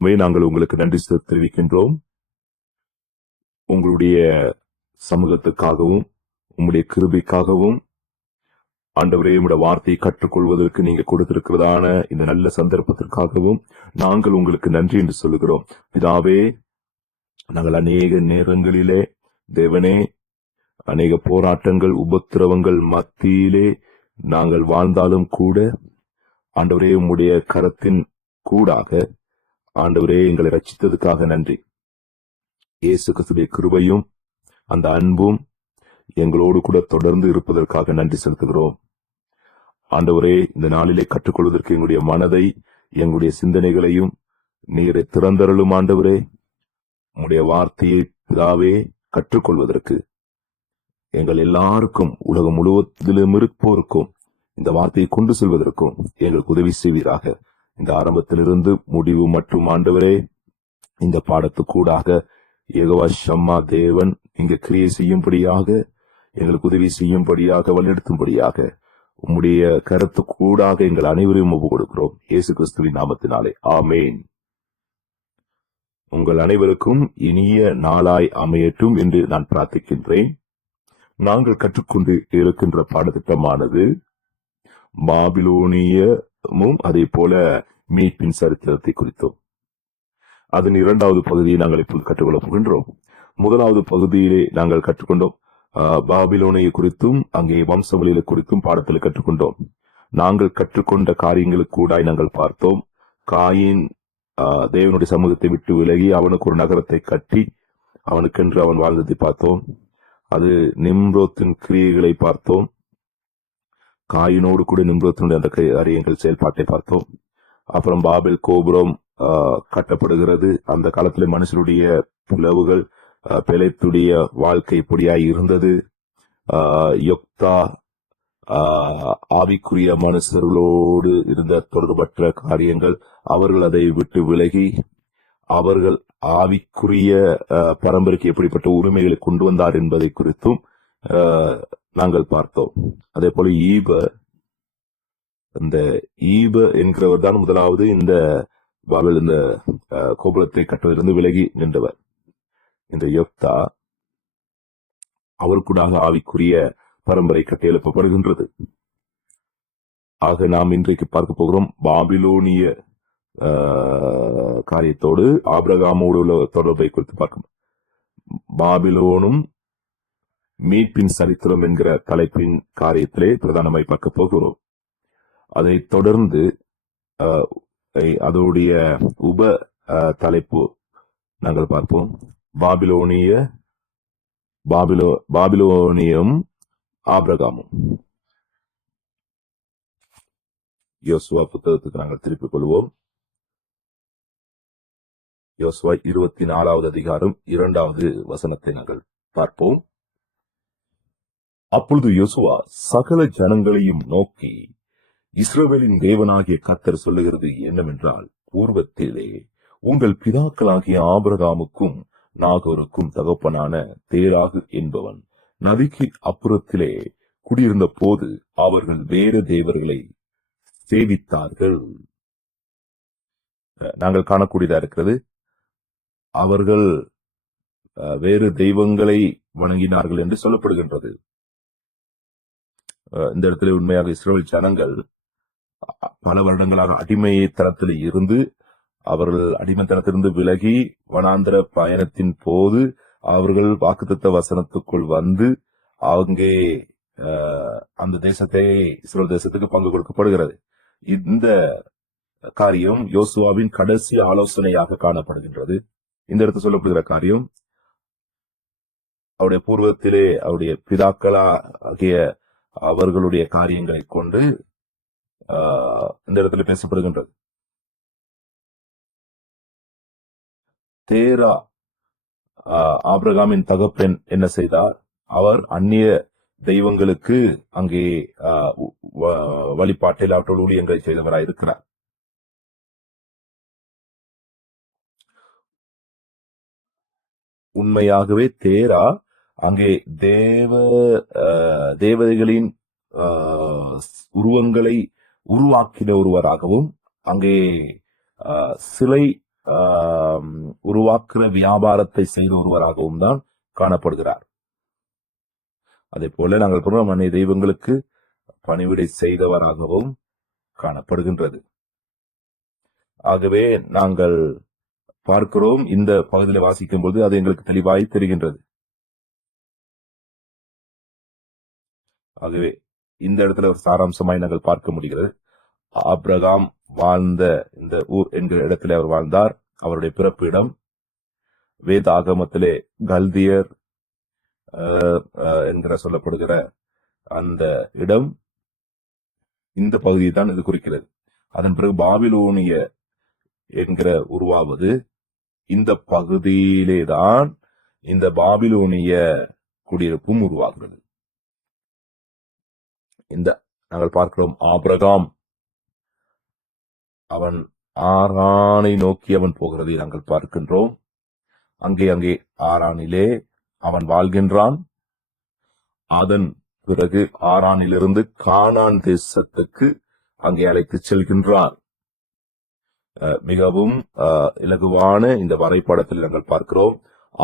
நாங்கள் உங்களுக்கு நன்றி தெரிவிக்கின்றோம். உங்களுடைய சமூகத்துக்காகவும் உங்களுடைய கிருபைக்காகவும் ஆண்டவரே, உடைய வார்த்தையை கற்றுக்கொள்வதற்கு நீங்க கொடுத்திருக்கிறதான இந்த நல்ல சந்தர்ப்பத்திற்காகவும் நாங்கள் உங்களுக்கு நன்றி என்று சொல்லுகிறோம். பிதாவே, நாங்கள் அநேக நேரங்களிலே தேவனே, அநேக போராட்டங்கள் உபத்திரவங்கள் மத்தியிலே நாங்கள் வாழ்ந்தாலும் கூட ஆண்டவரே, உம்முடைய கரத்தின் கூடாக ஆண்டவரே எங்களை ரட்சித்ததுக்காக நன்றி. இயேசு கிறிஸ்துவின் கிருபையும் அந்த அன்பும் எங்களோடு கூட தொடர்ந்து இருப்பதற்காக நன்றி செலுத்துகிறோம். ஆண்டவரே, இந்த நாளிலே கற்றுக்கொள்வதற்கு எங்களுடைய மனதை எங்களுடைய சிந்தனைகளையும் நீரை திறந்தருளும். ஆண்டவரே, உம்முடைய வார்த்தையை பிதாவே கற்றுக்கொள்வதற்கு எங்கள் எல்லாருக்கும் உலகம் முழுவதிலும் இருப்போருக்கும் இந்த வார்த்தையை கொண்டு செல்வதற்கும் எங்களுக்கு உதவி செய்வீராக. இந்த ஆரம்பத்திலிருந்து முடிவு மற்றும் ஆண்டவரே, இந்த பாடத்துக்கூடாக யெகோவா ஷம்மா தேவன் இங்க கிரியை செய்யும்படியாக, எங்களுக்கு உதவி செய்யும்படியாக, வழிநடத்தும்படியாக உம்முடைய கருத்து கூடாக எங்கள் அனைவரையும் ஒப்புக் கொடுக்கிறோம். இயேசு கிறிஸ்துவின் நாமத்தினாலே ஆமேன். உங்கள் அனைவருக்கும் இனிய நாளாய் அமையட்டும் என்று நான் பிரார்த்திக்கின்றேன். நாங்கள் கற்றுக்கொண்டு இருக்கின்ற பாடத்திட்டமானது பாபிலோனியமும் அதே போல மீட்பின் சரித்திரத்தை குறித்தோம். அதன் இரண்டாவது பகுதியை நாங்கள் இப்போது கற்றுக்கொள்ளப் போகின்றோம். முதலாவது பகுதியிலே நாங்கள் கற்றுக்கொண்டோம் பாபிலோனிய குறித்தும் அங்கே வம்சவழியில குறித்தும் பாடத்தில் கற்றுக்கொண்டோம். நாங்கள் கற்றுக்கொண்ட காரியங்களுக்கு கூட நாங்கள் பார்த்தோம். காயின் தேவனுடைய சமூகத்தை விட்டு விலகி அவனுக்கு ஒரு நகரத்தை கட்டி அவனுக்கென்று அவன் வாழ்ந்ததை பார்த்தோம். அது நிம்ரோத்தின் கிரியைகளை பார்த்தோம். காயினோடு கூட நிம்ரோத்தினுடைய அந்த காரியங்கள் செயல்பாட்டை பார்த்தோம். அப்புறம் பாபேல் கோபுரம் கட்டப்படுகிறது. அந்த காலத்துல மனுஷனுடைய பிளவுகள் பெலைத்துடைய வாழ்க்கை இப்படியாய் இருந்தது. யொக்தா ஆவிக்குரிய மனுஷர்களோடு இருந்த தொடர்பற்ற காரியங்கள், அவர்கள் அதை விட்டு விலகி அவர்கள் ஆவிக்குரிய பரம்பரைக்கு எப்படிப்பட்ட உரிமைகளை கொண்டு வந்தார் என்பதை குறித்தும் நாங்கள் பார்த்தோம். அதே போல ஈப என்கிறவர் தான் முதலாவது இந்த கோபுரத்தை கட்டுவதிலிருந்து விலகி நின்றவர். இந்த யொக்தா அவருக்குடாக ஆவிக்குரிய பரம்பரை கட்டியெழுப்பப்படுகின்றது. ஆக நாம் இன்றைக்கு பார்க்க போகிறோம் பாபிலோனிய காரியத்தோடு ஆபிரகாமோடு உள்ள தொடர்பை குறித்து பார்க்கும். பாபிலோனும் மீட்பின் சரித்திரம் என்கிற தலைப்பின் காரியத்திலே பிரதானமாய் பார்க்க போகிறோம். அதை தொடர்ந்து அதோடைய உப தலைப்பு நாங்கள் பார்ப்போம். பாபிலோனியம் ஆபிரகாமும். யோசுவா புத்தகத்துக்கு நாங்கள் திருப்பிக் கொள்வோம். யோசுவா 24வது அதிகாரம் 2வது வசனத்தை நாங்கள் பார்ப்போம். அப்பொழுது யோசுவா சகல ஜனங்களையும் நோக்கி, இஸ்ரவேலின் தேவனாகிய கர்த்தர் சொல்லுகிறது என்னவென்றால், பூர்வத்திலே உங்கள் பிதாக்களாகிய ஆபிரகாமுக்கும் நாகோருக்கும் தகப்பனான தேராகு என்பவன் நதிக்கு அப்புறத்திலே குடியிருந்த போது அவர்கள் வேறு தேவர்களை சேவித்தார்கள். நாங்கள் காணக்கூடியதா இருக்கிறது, அவர்கள் வேறு தெய்வங்களை வணங்கினார்கள் என்று சொல்லப்படுகின்றது. இந்த இடத்துல உண்மையாக இஸ்ரவேல் ஜனங்கள் பல வருடங்களாக அடிமைத்தனத்தில் இருந்து, அவர்கள் அடிமைத்தனத்திலிருந்து விலகி வனாந்திர பயணத்தின் போது அவர்கள் வாக்குத்தத்த வசனத்துக்குள் வந்து அங்கே அந்த தேசத்தை இஸ்ரவேல் தேசத்துக்கு பங்கு கொடுக்கப்படுகிறது. இந்த காரியம் யோசுவாவின் கடைசி ஆலோசனையாக காணப்படுகின்றது. இந்த இடத்துல சொல்லப்படுகிற காரியம் அவருடைய பூர்வத்திலே அவருடைய பிதாக்களாகிய அவர்களுடைய காரியங்களை கொண்டு இந்த இடத்துல பேசப்படுகின்றது. தேரா ஆபிரகாமின் தகப்பன் என்ன செய்தார்? அவர் அந்நிய தெய்வங்களுக்கு அங்கே வழிபாட்டில் அவற்றோடு ஊழியங்களை செய்தவராய் இருக்கிறார். உண்மையாகவே தேரா அங்கே தேவதைகளின் உருவங்களை உருவாக்கின ஒருவராகவும், அங்கே சிலை உருவாக்குற வியாபாரத்தை செய்த ஒருவராகவும் தான் காணப்படுகிறார். அதே போல நாங்கள் புறம் அன்னை தெய்வங்களுக்கு பணிவிடை செய்தவராகவும் காணப்படுகின்றது. ஆகவே நாங்கள் பார்க்கிறோம், இந்த பகுதியில் வாசிக்கும் போது அது எங்களுக்கு தெளிவாய் தெரிகின்றது. ஆகவே இந்த இடத்துல ஒரு சாராம்சமாய் நாங்கள் பார்க்க முடிகிறது. ஆபிரகாம் வாழ்ந்த இந்த ஊர் என்கிற இடத்துல அவர் வாழ்ந்தார். அவருடைய பிறப்பு இடம் வேத ஆகமத்திலே கல்தியர் என்கிற சொல்லப்படுகிற அந்த இடம் இந்த பகுதியை தான் இது குறிக்கிறது. அதன் பிறகு பாபிலோனிய என்கிற உருவாவது இந்த பகுதியிலேதான் இந்த பாபிலோனிய குடியிருப்பும் உருவாகிறது. இந்த நாங்கள் பார்க்கிறோம், ஆபிரகாம் அவன் ஆரானை நோக்கி அவன் போகிறதை நாங்கள் பார்க்கின்றோம். அங்கே ஆரானிலே அவன் வாழ்கின்றான். அதன் பிறகு ஆரானிலிருந்து கானான் தேசத்துக்கு அங்கே அழைத்துச் செல்கின்றான். மிகவும் இலகுவான இந்த வரைபடத்தில் நாங்கள் பார்க்கிறோம்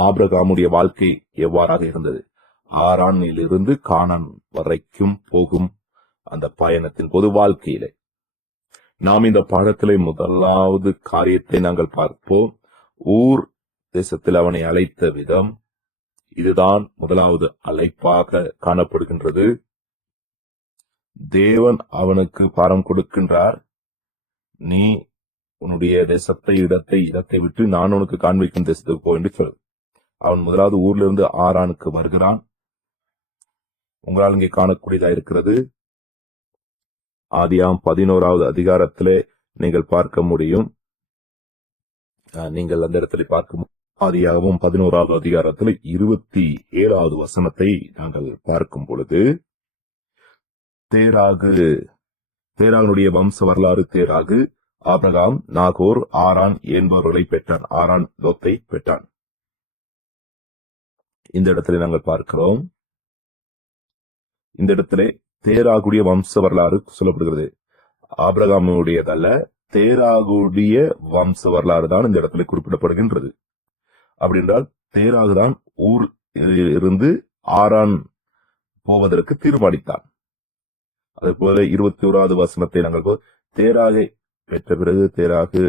ஆபிரகாமுடைய வாழ்க்கை எவ்வாறாக இருந்தது. ஆரானிலிருந்து கானான் வரைக்கும் போகும் அந்த பயணத்தின் பொது வாழ்க்கையிலே நாம் இந்த பாடத்திலே முதலாவது காரியத்தை நாங்கள் பார்ப்போம். ஊர் தேசத்தில் அவனை அழைத்த விதம், இதுதான் முதலாவது அழைப்பாக காணப்படுகின்றது. தேவன் அவனுக்கு பாரம் கொடுக்கின்றார், நீ உன்னுடைய தேசத்தை இடத்தை விட்டு நான் உனக்கு காண்பிக்கும் தேசத்துக்கு போ என்று சொல். அவன் முதலாவது ஊர்ல இருந்து ஆரானுக்கு வருகிறான். உங்களால் இங்கே காணக்கூடியதா இருக்கிறது. ஆதியாம் 11வது அதிகாரத்திலே நீங்கள் பார்க்க முடியும். நீங்கள் அந்த இடத்துல பார்க்கும் ஆதியாகவும் 11வது அதிகாரத்தில் 27வது வசனத்தை நாங்கள் பார்க்கும் பொழுது, தேராகனுடைய வம்ச வரலாறு. தேராகு ஆபிரகாம், நாகோர், ஆரான் என்பவர்களை பெற்றான். ஆரான் லோத்தை பெற்றான். இந்த இடத்துல நாங்கள் பார்க்கிறோம், இந்த இடத்திலே தேராகுடைய வம்ச வரலாறு சொல்லப்படுகிறது. ஆபிரகாமுடையதல்ல, தேராகுடைய வம்ச வரலாறு தான் இந்த இடத்துல குறிப்பிடப்படுகின்றது. அப்படி என்றால் தேராகுதான் ஊர் இருந்து ஆரான் போவதற்கு தீர்மானித்தான். அதே போல 21வது வசனத்தை நாங்கள் தேராகை பெற்ற பிறகு தேராகு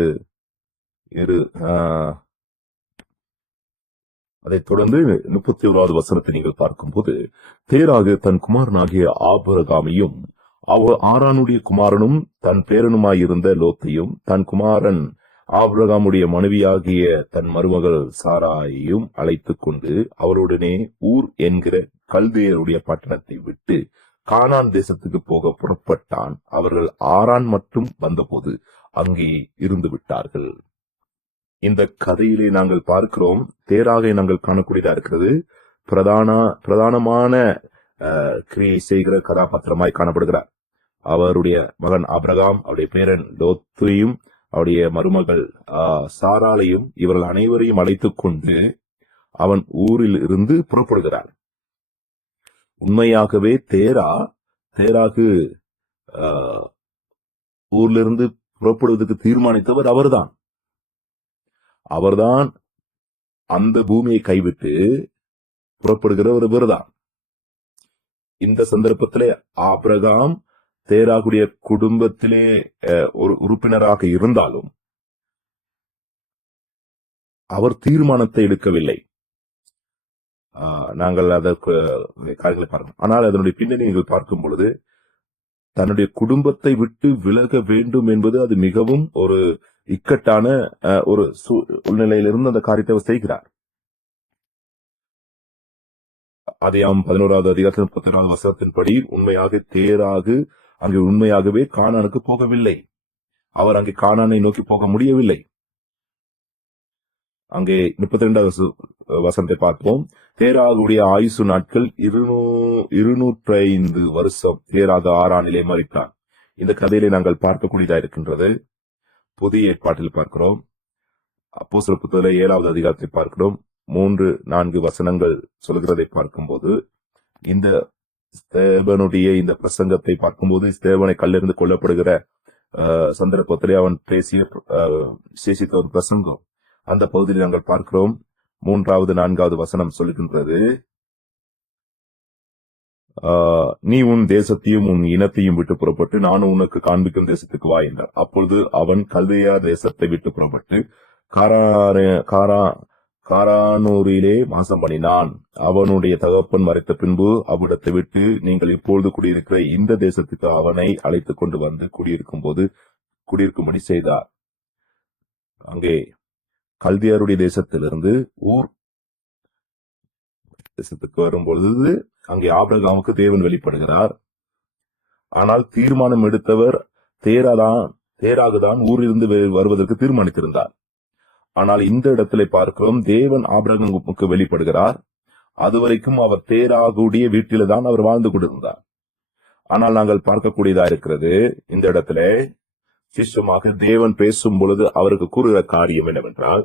அதைத் தொடர்ந்து 31வது வசனத்தை நீங்கள் பார்க்கும்போது, தேராகு தன் குமாரனாகிய ஆபிரகாமையும் ஆரானுடைய குமாரனும் தன் பேரனுமாயிருந்த லோத்தையும் தன் குமாரன் ஆபிரகாமுடைய மனைவியாகிய தன் மருமகள் சாராயையும் அழைத்துக் கொண்டு அவருடனே ஊர் என்கிற கல்தேயருடைய பட்டணத்தை விட்டு கானான் தேசத்துக்கு போக புறப்பட்டான். அவர்கள் ஆரான் மட்டும் வந்தபோது அங்கே இருந்து விட்டார்கள். இந்த கதையிலே நாங்கள் பார்க்கிறோம், தேராகை நாங்கள் காணக்கூடியதா இருக்கிறது. பிரதானமான கிரியை செய்கிற கதாபாத்திரமாய் காணப்படுகிறார். அவருடைய மகன் ஆபிரகாம், அவருடைய பேரன் லோத்தையும் அவருடைய மருமகள் சாராளையும் இவர்கள் அனைவரையும் அழைத்துக் கொண்டு அவன் ஊரில் இருந்து புறப்படுகிறார். உண்மையாகவே தேராகு ஊரிலிருந்து புறப்படுவதற்கு தீர்மானித்தவர் அவர்தான். அந்த பூமியை கைவிட்டு புறப்படுகிற ஒரு இவர்தான். இந்த சந்தர்ப்பத்திலே ஆபிரகாம் தேராகுடைய குடும்பத்திலே ஒரு உறுப்பினராக இருந்தாலும் அவர் தீர்மானத்தை எடுக்கவில்லை. நாங்கள் அதற்கு காரியங்களை பார்க்கணும். ஆனால் அதனுடைய பின்னணி நீங்கள் பார்க்கும் பொழுது தன்னுடைய குடும்பத்தை விட்டு விலக வேண்டும் என்பது அது மிகவும் ஒரு இக்கட்டான ஒரு சூழ்நிலையிலிருந்து அந்த காரியத்தை செய்கிறார். ஆதியாகமம் 11வது அதிகாரத்தின் 31வது வசனத்தின்படி உண்மையாக தேராகு அங்கே உண்மையாகவே கானானுக்கு போகவில்லை. அவர் அங்கே கானானை நோக்கி போக முடியவில்லை. அங்கே 32வது வசனத்தை பார்ப்போம். தேராகுடைய ஆயுசு நாட்கள் 205 வருஷம். தேராகு ஆரானிலே மரித்தான். இந்த கதையிலே நாங்கள் பார்க்கக்கூடியதா இருக்கின்றது. புதிய ஏற்பாட்டில் பார்க்கிறோம். அப்போஸ்தலர் புத்தகத்திலே 7வது அதிகாரத்தை பார்க்கிறோம். 3-4 வசனங்கள் சொல்கிறதை பார்க்கும்போது இந்த ஸ்தேவனுடைய இந்த பிரசங்கத்தை பார்க்கும்போது ஸ்தேவனை கல்லெறிந்து கொல்லப்படுகிற சந்தர்ப்பத்திலே அவன் சேஷித்த ஒரு பிரசங்கம். அந்த பகுதியில் நாங்கள் பார்க்கிறோம். 3வது 4வது வசனம் சொல்லுகின்றது, நீ உன் தேசத்தையும் உன் இனத்தையும் விட்டு புறப்பட்டு நானும் உனக்கு காண்பிக்கும் தேசத்துக்கு வா என்றார். அப்பொழுது அவன் கல்தேயா தேசத்தை விட்டு புறப்பட்டு காரானூரிலே வாசம் பண்ணினான். அவனுடைய தகப்பன் மறைத்த பின்பு அவ்விடத்தை விட்டு நீங்கள் இப்பொழுது குடியிருக்கிற இந்த தேசத்துக்கு அவனை அழைத்துக் கொண்டு வந்து குடியிருக்கும்படி செய்தார். அங்கே கல்தியாருடைய தேசத்திலிருந்து ஊர் தேசத்துக்கு வரும்பொழுது அங்கே ஆபிரகாமுக்கு தேவன் வெளிப்படுகிறார். ஆனால் தீர்மானம் எடுத்தவர் தேராகதான் ஊரிலிருந்து வருவதற்கு தீர்மானித்திருந்தார். ஆனால் இந்த இடத்துல பார்க்கிறோம், தேவன் ஆபிரகாமுக்கு வெளிப்படுகிறார். அதுவரைக்கும் அவர் தேராகுடைய வீட்டில்தான் அவர் வாழ்ந்து கொண்டிருந்தார். ஆனால் நாங்கள் பார்க்கக்கூடியதா இருக்கிறது, இந்த இடத்துல சிஷ்யமாக தேவன் பேசும் பொழுது அவருக்கு கூறுகிற காரியம் என்னவென்றால்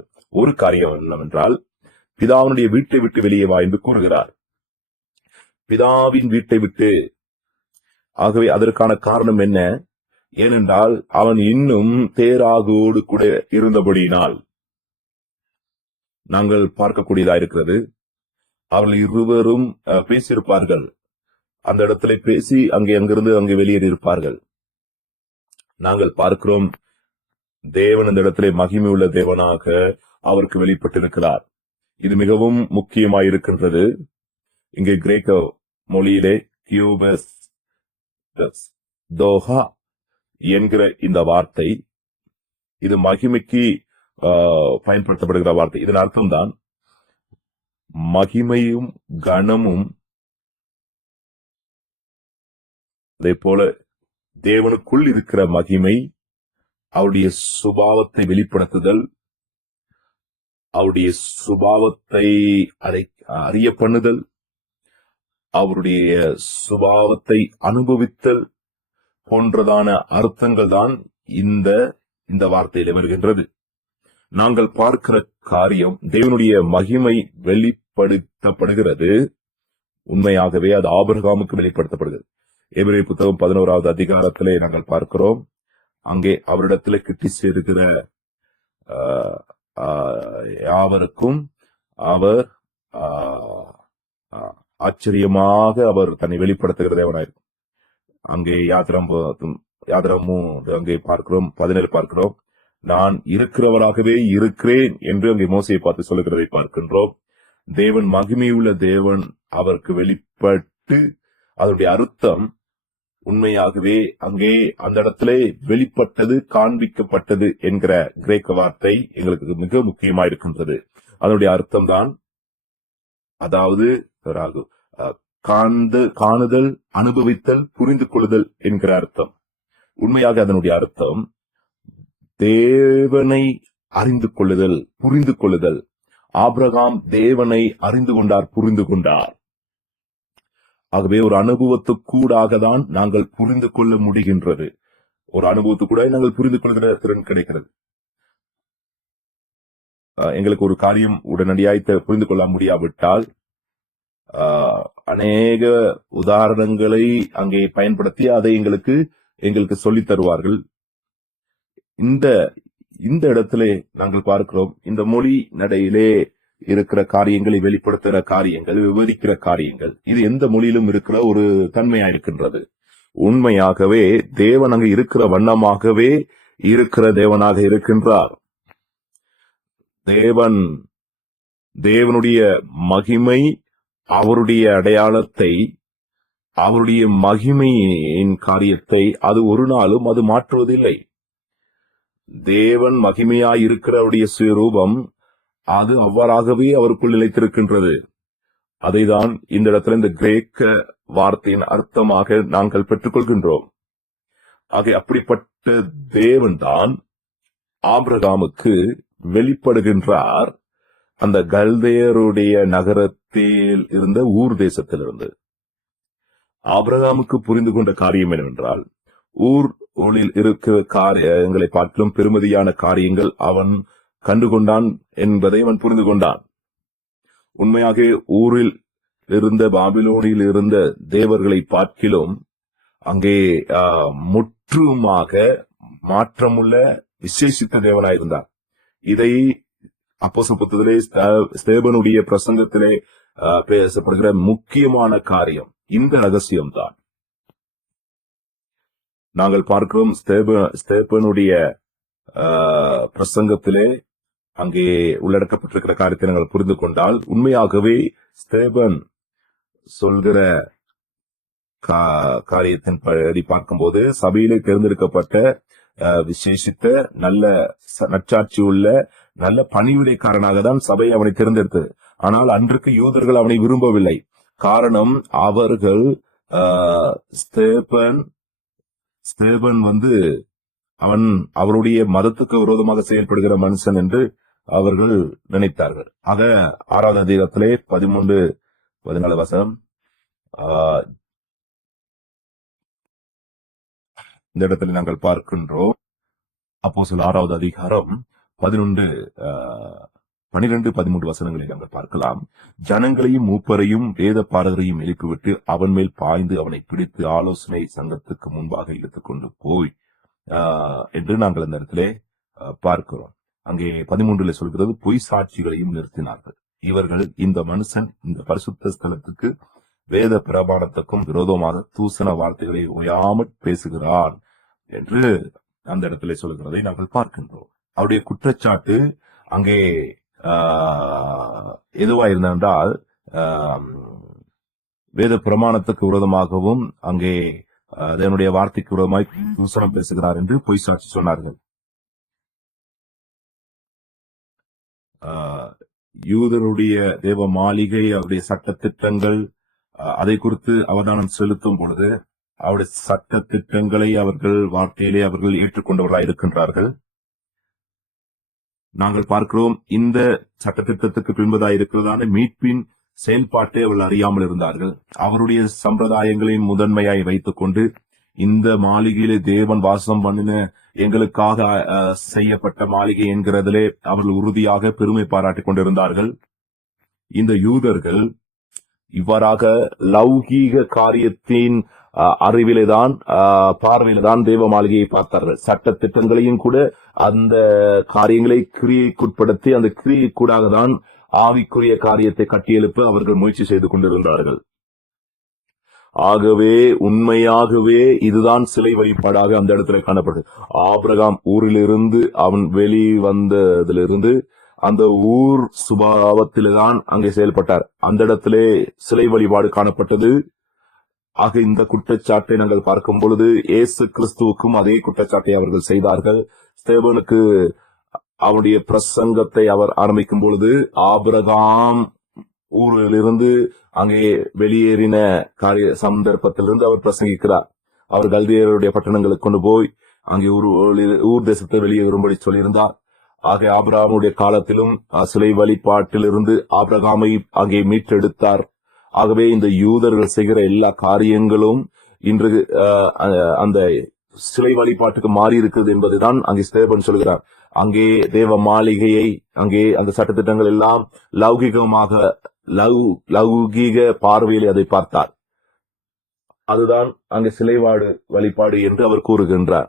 பிதாவினுடைய வீட்டை விட்டு வெளியே வா என்று கூறுகிறார். பிதாவின் வீட்டை விட்டு. ஆகவே அதற்கான காரணம் என்ன? ஏனென்றால் அவன் இன்னும் தேராகோடு கூட இருந்தபடியினால் நாங்கள் பார்க்கக்கூடியதா இருக்கிறது. அவர்கள் இருவரும் பேசியிருப்பார்கள். அந்த இடத்துல பேசி அங்கிருந்து வெளியேறியிருப்பார்கள். நாங்கள் பார்க்கிறோம், தேவன் அந்த இடத்திலே மகிமை உள்ள தேவனாக அவருக்கு வெளிப்பட்டிருக்கிறார். இது மிகவும் முக்கியமாயிருக்கின்றது. இங்கே கிரேக்க மொழியிலே கியூபஸ் தோஹா என்கிற இந்த வார்த்தை, இது மகிமைக்கு பயன்படுத்தப்படுகிற வார்த்தை. இதன் அர்த்தம் தான் மகிமையும் கனமும், அதே போல தேவனுக்குள் இருக்கிற மகிமை, அவருடைய சுபாவத்தை வெளிப்படுத்துதல், அவருடைய சுபாவத்தை அறிய பண்ணுதல், அவருடைய சுபாவத்தை அனுபவித்தல் போன்றதான அர்த்தங்கள் தான் இந்த வார்த்தையில வருகின்றது. நாங்கள் பார்க்கிற காரியம், தேவனுடைய மகிமை வெளிப்படுத்தப்படுகிறது. உண்மையாகவே அது ஆபிரகாமுக்கு வெளிப்படுத்தப்படுகிறது. எபிரேய புத்தகம் 11வது அதிகாரத்திலே நாங்கள் பார்க்கிறோம். அங்கே அவரிடத்தில் கிட்டி சேர்க்கிற யாவருக்கும் அவர் ஆச்சரியமாக அவர் தன்னை வெளிப்படுத்துகிற தேவனாயிருக்கும். அங்கே யாத்திராமும் அங்கே பார்க்கிறோம், 17 பார்க்கிறோம், நான் இருக்கிறவராகவே இருக்கிறேன் என்று அங்கே மோசையை பார்த்து சொல்லுகிறதை பார்க்கின்றோம். தேவன் மகிமையுள்ள தேவன் அவருக்கு வெளிப்பட்டு, அதனுடைய அர்த்தம் உண்மையாகவே அங்கே அந்த இடத்துல வெளிப்பட்டது, காண்பிக்கப்பட்டது என்கிற கிரேக்க வார்த்தை எங்களுக்கு மிக முக்கியமாயிருக்கின்றது. அதனுடைய அர்த்தம் தான், அதாவது காணுதல், அனுபவித்தல், புரிந்து கொள்ளுதல் என்கிற அர்த்தம். உண்மையாக அதனுடைய அர்த்தம் தேவனை அறிந்து கொள்ளுதல், புரிந்து கொள்ளுதல். ஆபிரகாம் தேவனை அறிந்து கொண்டார், புரிந்து கொண்டார். ஆகவே ஒரு அனுபவத்துக்கூடாக தான் நாங்கள் புரிந்து கொள்ள முடிகின்றது. ஒரு அனுபவத்துக்கூட நாங்கள் புரிந்து கொள்கிற திறன் கிடைக்கிறது. எங்களுக்கு ஒரு காரியம் உடனடியாய் புரிந்து கொள்ள முடியாவிட்டால் அநேக உதாரணங்களை அங்கே பயன்படுத்தி அதை எங்களுக்கு சொல்லித் தருவார்கள். இந்த இடத்திலே நாங்கள் பார்க்கிறோம், இந்த மொழி நடையிலே இருக்கிற காரியங்களை வெளிப்படுத்துகிற காரியங்கள், விவரிக்கிற காரியங்கள், இது எந்த மொழியிலும் இருக்கிற ஒரு தன்மையாயிருக்கின்றது. உண்மையாகவே தேவன் அங்கு இருக்கிற வண்ணமாகவே இருக்கிற தேவனாக இருக்கின்றார். தேவனுடைய மகிமை, அவருடைய அடையாளத்தை, அவருடைய மகிமையின் காரியத்தை அது ஒரு நாளும் அது மாற்றுவதில்லை. தேவன் மகிமையாய் இருக்கிற அவருடைய சுயரூபம் அது அவ்வாறாகவே அவருக்குள் நிலைத்திருக்கின்றது. அதைதான் இந்த இடத்துல இந்த கிரேக்க வார்த்தையின் அர்த்தமாக நாங்கள் பெற்றுக்கொள்கின்றோம். ஆக அப்படிப்பட்ட தேவன் தான் ஆபிரகாமுக்கு வெளிப்படுகின்றார். அந்த கல்தேயருடைய நகரத்தில் இருந்த ஊர் தேசத்திலிருந்து ஆபிரகாமுக்கு புரிந்து கொண்ட காரியம் என்னவென்றால், ஊரில் இருக்கிற காரியங்களை பார்க்கலும் பெருமதியான காரியங்கள் அவன் கண்டுகொண்டான் என்பதை அவன் புரிந்து கொண்டான். உண்மையாக ஊரில் இருந்த, பாபிலோனில் இருந்த தேவர்களை பார்க்கிலும் அங்கே முற்றுமாக மாற்றமுள்ள விசேஷித்த தேவனாயிருந்தார். இதை அப்போஸ்தலர் புத்தகத்திலே ஸ்தேபனுடைய பிரசங்கத்திலே பேசப்படுகிற முக்கியமான காரியம் இந்த ரகசியம்தான். நாங்கள் பார்க்கிறோம் ஸ்தேபனுடைய பிரசங்கத்திலே அங்கே உள்ளடக்கப்பட்டிருக்கிற காரியத்தை நாங்கள் புரிந்து கொண்டால், உண்மையாகவே ஸ்தேபன் சொல்கிற காரியத்தின் படி பார்க்கும்போது சபையிலே தேர்ந்தெடுக்கப்பட்ட விசேஷித்த நல்ல நற்சாட்சி உள்ள நல்ல பணிவிடைக்காரனாக தான் சபை அவனை தேர்ந்தெடுத்தது. ஆனால் அன்றைக்கு யூதர்கள் அவனை விரும்பவில்லை. காரணம், அவர்கள் ஸ்தேபன் அவன் அவருடைய மதத்துக்கு விரோதமாக செயல்படுகிற மனுஷன் என்று அவர்கள் நினைத்தார்கள். ஆக 6வது அதிகாரத்திலே 13-14 வசனம் இந்த இடத்துல நாங்கள் பார்க்கின்றோம். அப்போஸ்தலர் 6வது அதிகாரம் 12-13 வசனங்களை நாங்கள் பார்க்கலாம். ஜனங்களையும் மூப்பரையும் வேத பாரகரையும் எழுப்பிவிட்டு அவன் மேல் பாய்ந்து அவனை பிடித்து ஆலோசனை சங்கத்துக்கு முன்பாக இழுத்துக் கொண்டு போய் என்று நாங்கள் அந்த இடத்துல பார்க்கிறோம். அங்கே 13 சொல்கிறது, பொய் சாட்சிகளையும் நிறுத்தினார்கள். இவர்கள் இந்த மனுஷன் இந்த பரிசுத்த ஸ்தலத்துக்கு வேத பிரமாணத்துக்கும் விரோதமாக தூசண வார்த்தைகளை ஓயாமல் பேசுகிறான் என்று அந்த இடத்துல சொல்கிறதை நாங்கள் பார்க்கின்றோம். அவருடைய குற்றச்சாட்டு அங்கே எதுவா இருந்தால் வேத பிரமாணத்துக்கு விரோதமாகவும் அங்கே அதனுடைய வார்த்தைக்கு விரோதமாய் தூசணம் பேசுகிறார் என்று பொய் சாட்சி சொன்னார்கள். யூதருடைய தேவ மாளிகை, அவருடைய சட்ட திட்டங்கள், அதை குறித்து அவதானம் செலுத்தும் பொழுது அவருடைய சட்ட திட்டங்களை அவர்கள் வார்த்தையிலே அவர்கள் ஏற்றுக்கொண்டவர்களாக இருக்கின்றார்கள். நாங்கள் பார்க்கிறோம், இந்த சட்டத்திட்டத்துக்கு பின்பதாக இருக்கிறதான மீட்பின் செயல்பாட்டை அவர்கள் அறியாமல் இருந்தார்கள். அவருடைய சம்பிரதாயங்களின் முதன்மையாய் வைத்துக் கொண்டு இந்த மாளிகையிலே தேவன் வாசம் பண்ணின எங்களுக்காக செய்யப்பட்ட மாளிகை என்கிறதிலே அவர்கள் உறுதியாக பெருமை பாராட்டிக் கொண்டிருந்தார்கள். இந்த யூதர்கள் இவ்வாறாக லௌகீக காரியத்தின் அறிவிலேதான் பார்வையில்தான் தேவ மாளிகையை பார்த்தார்கள். சட்ட திட்டங்களையும் கூட அந்த காரியங்களை கிரியைக்குட்படுத்தி அந்த கிரியைக்கூடாக தான் ஆவிக்குரிய காரியத்தை கட்டியெழுப்ப அவர்கள் முயற்சி செய்து கொண்டிருந்தார்கள். ஆகவே உண்மையாகவே இதுதான் சிலை வழிபாடாக அந்த இடத்துல காணப்படுது. ஆபிரகாம் ஊரிலிருந்து அவன் வெளிவந்ததிலிருந்து அந்த ஊர் சுபாவத்தில்தான் அங்கே செயல்பட்டார். அந்த இடத்திலே சிலை வழிபாடு காணப்பட்டது. ஆக இந்த குற்றச்சாட்டை நாங்கள் பார்க்கும் பொழுது இயேசு கிறிஸ்துவுக்கும் அதே குற்றச்சாட்டை அவர்கள் செய்தார்கள். ஸ்தேபனுக்கு அவருடைய பிரசங்கத்தை அவர் ஆரம்பிக்கும் பொழுது ஆபிரகாம் ஊரிலிருந்து அங்கே வெளியேறின காரிய சந்தர்ப்பத்திலிருந்து அவர் பிரசங்கிக்கிறார். அவர் கல்தியருடைய பட்டணங்களுக்கு கொண்டு போய் அங்கே ஊர் தேசத்தை வெளியேறும்படி சொல்லியிருந்தார். ஆக ஆபிரகாமுடைய காலத்திலும் சிலை வழிபாட்டிலிருந்து ஆபிரகாமை அங்கே மீட்டெடுத்தார். ஆகவே இந்த யூதர்கள் செய்கிற எல்லா காரியங்களும் இன்று அந்த சிலை வழிபாட்டுக்கு மாறி இருக்குது என்பதுதான் அங்கே ஸ்தேபன் சொல்கிறார். அங்கே தேவ மாளிகையை, அங்கே அந்த சட்டத்திட்டங்கள் எல்லாம் லௌகீக பார்வையில் அதை பார்த்தார். அதுதான் அங்கே சிலை வழிபாடு என்று அவர் கூறுகின்றார்.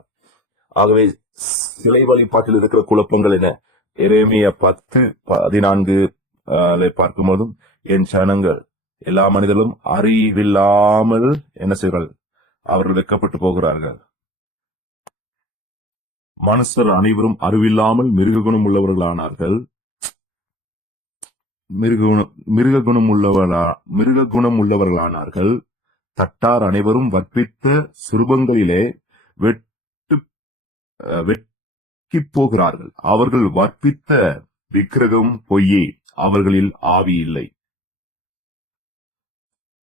ஆகவே சிலை வழிபாட்டில் இருக்கிற குழப்பங்கள் என்ன? எரேமியா 10:14 பார்க்கும்போதும், என் ஜனங்கள் எல்லா மனிதர்களும் அறிவில்லாமல் என்ன செய்கிறார்கள்? அவர்கள் வெட்கப்பட்டு போகிறார்கள். மனுஷர் அனைவரும் அறிவில்லாமல் மிருககுணம் உள்ளவர்களானார்கள். மிருககுணம் உள்ளவர்களானார்கள். தட்டார் அனைவரும் வற்பித்த சிறுபங்களிலே வெட்கி போகிறார்கள். அவர்கள் வற்பித்த விக்கிரகம் பொய்யே, அவர்களில் ஆவி இல்லை.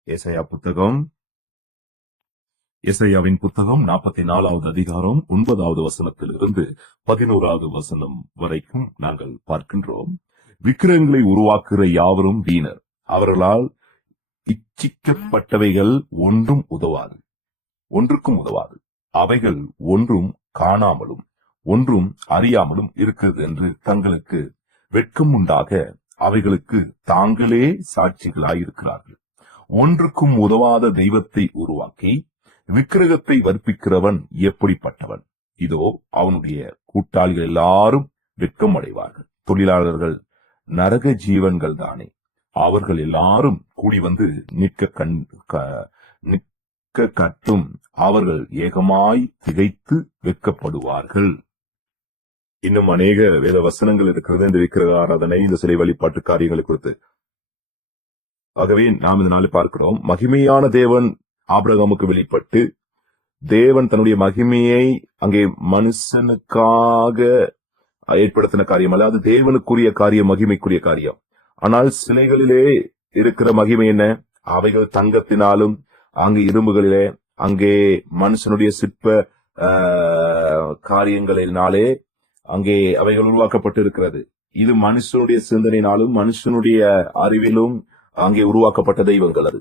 எசையாவின் புத்தகம் 44வது அதிகாரம் 9வது வசனத்திலிருந்து 11வது வசனம் வரைக்கும் நாங்கள் பார்க்கின்றோம். விக்கிரகங்களை உருவாக்குகிற யாவரும் வீணர், அவர்களால் இச்சிக்கப்பட்டவைகள் ஒன்றும் உதவாது, ஒன்றுக்கும் உதவாது. அவைகள் ஒன்றும் காணாமலும் ஒன்றும் அறியாமலும் இருக்கிறது என்று தங்களுக்கு வெட்கம் உண்டாக அவைகளுக்கு தாங்களே சாட்சிகளாயிருக்கிறார்கள். ஒன்றுக்கும் உதவாத தெய்வத்தை உருவாக்கி விக்கிரகத்தை வர்ப்பிக்கிறவன் எப்படிப்பட்டவன்? இதோ அவனுடைய கூட்டாளிகள் எல்லாரும் வெட்கம் அடைவார்கள். தொழிலாளர்கள் நரக ஜீவன்கள் தானே, அவர்கள் எல்லாரும் கூடி வந்து நிற்க கட்டும், அவர்கள் ஏகமாய் திகைத்து வெட்கப்படுவார்கள். இன்னும் அநேக வேத வசனங்கள் இருக்கிறது இந்த விக்கிரக ஆராதனை, இந்த சிலை வழிபாட்டு காரியங்களை குறித்து. ஆகவே நாம் இந்த நாளில் பார்க்கிறோம், மகிமையான தேவன் ஆபிரகாமுக்கு வெளிப்பட்டு தேவன் தன்னுடைய மகிமையை அங்கே மனுஷனுக்காக ஏற்படுத்தின காரியம் அல்ல, அது தேவனுக்குரிய காரியம், மகிமைக்குரிய காரியம். ஆனால் சிலைகளிலே இருக்கிற மகிமை என்ன? அவைகள் தங்கத்தினாலும் அங்கே இரும்புகளிலே அங்கே மனுஷனுடைய சிற்ப காரியங்களினாலே அங்கே அவைகள் உருவாக்கப்பட்டு இருக்கிறது. இது மனுஷனுடைய சிந்தனையினாலும் மனுஷனுடைய அறிவிலும் அங்கே உருவாக்கப்பட்ட தெய்வங்கள் அது.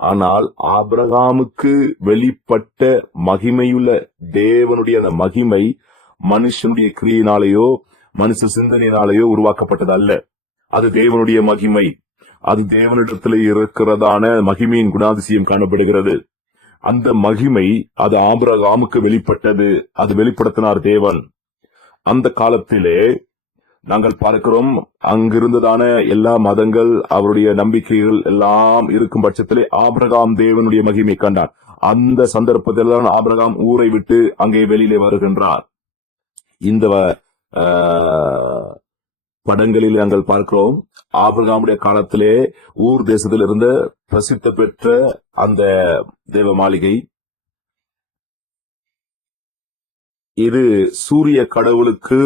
ஆனால் ஆபிரகாமுக்கு வெளிப்பட்ட மகிமையுள்ள தேவனுடைய அந்த மகிமை மனுஷனுடைய கிரியினாலேயோ மனுஷ சிந்தனையினாலேயோ உருவாக்கப்பட்டது அல்ல. அது தேவனுடைய மகிமை. அது தேவனிடத்தில் இருக்கிறதான மகிமையின் குணாதிசயம் காணப்படுகிறது. அந்த மகிமை அது ஆபிரகாமுக்கு வெளிப்பட்டது. அது வெளிப்படுத்தினார் தேவன். அந்த காலத்திலே நாங்கள் பார்க்கிறோம், அங்கிருந்ததான எல்லா மதங்கள் அவருடைய நம்பிக்கைகள் எல்லாம் இருக்கும் பட்சத்திலே ஆபிரகாம் தேவனுடைய மகிமை கண்டார். அந்த சந்தர்ப்பத்தில் தான் ஆபிரகாம் ஊரை விட்டு அங்கே வெளியிலே வருகின்றார். இந்த படங்களில் நாங்கள் பார்க்கிறோம், ஆபிரகாமுடைய காலத்திலே ஊர் தேசத்தில் இருந்த பிரசித்த பெற்ற அந்த தேவ மாளிகை, இது சூரிய கடவுளுக்கு